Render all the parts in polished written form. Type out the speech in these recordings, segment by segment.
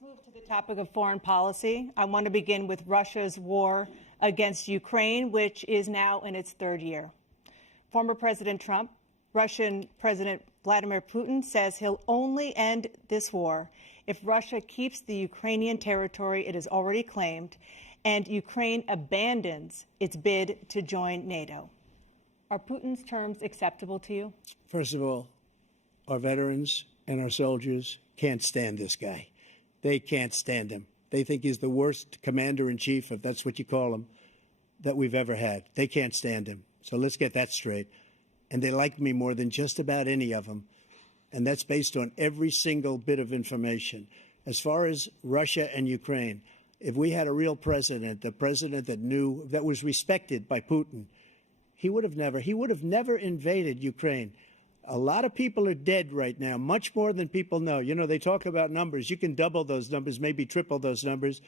Let's move to the topic of foreign policy. I want to begin with Russia's war against Ukraine, which is now in its third year. Former President Trump, Russian President Vladimir Putin says he'll only end this war if Russia keeps the Ukrainian territory it has already claimed and Ukraine abandons its bid to join NATO. Are Putin's terms acceptable to you? First of all, our veterans and our soldiers can't stand this guy. They can't stand him. They think he's the worst commander-in-chief, if that's what you call him, that we've ever had. They can't stand him. So let's get that straight. And they like me more than just about any of them. And that's based on every single bit of information. As far as Russia and Ukraine, if we had a real president, the president that knew, that was respected by Putin, he would have never invaded Ukraine. A lot of people are dead right now, much more than people know. You know, they talk about numbers. You can double those numbers, maybe triple those numbers.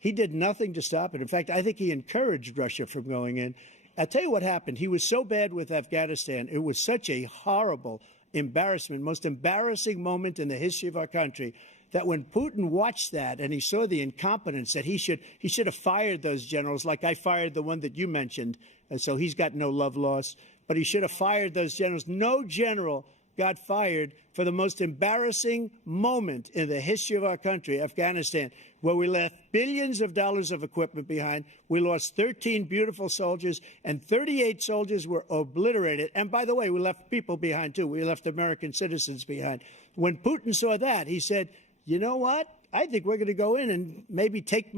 He did nothing to stop it. In fact, I think he encouraged Russia from going in. I'll tell you what happened. He was so bad with Afghanistan. It was such a horrible embarrassment, most embarrassing moment in the history of our country, that when Putin watched that and he saw the incompetence, that he should have fired those generals, like I fired the one that you mentioned, and so he's got no love lost. But he should have fired those generals. No general got fired for the most embarrassing moment in the history of our country, Afghanistan, where we left billions of dollars of equipment behind. We lost 13 beautiful soldiers, and 38 soldiers were obliterated. And by the way, we left people behind, too. We left American citizens behind. When Putin saw that, he said, you know what? I think we're going to go in and maybe take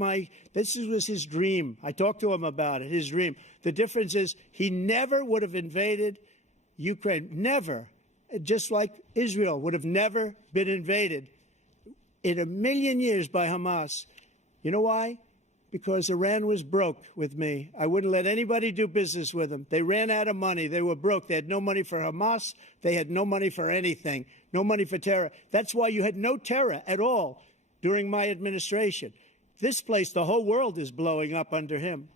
this was his dream. I talked to him about it, his dream. The difference is he never would have invaded Ukraine, never, just like Israel would have never been invaded in a million years by Hamas. You know why? Because Iran was broke with me. I wouldn't let anybody do business with them. They ran out of money. They were broke. They had no money for Hamas. They had no money for anything, no money for terror. That's why you had no terror at all during my administration. This place, the whole world is blowing up under him.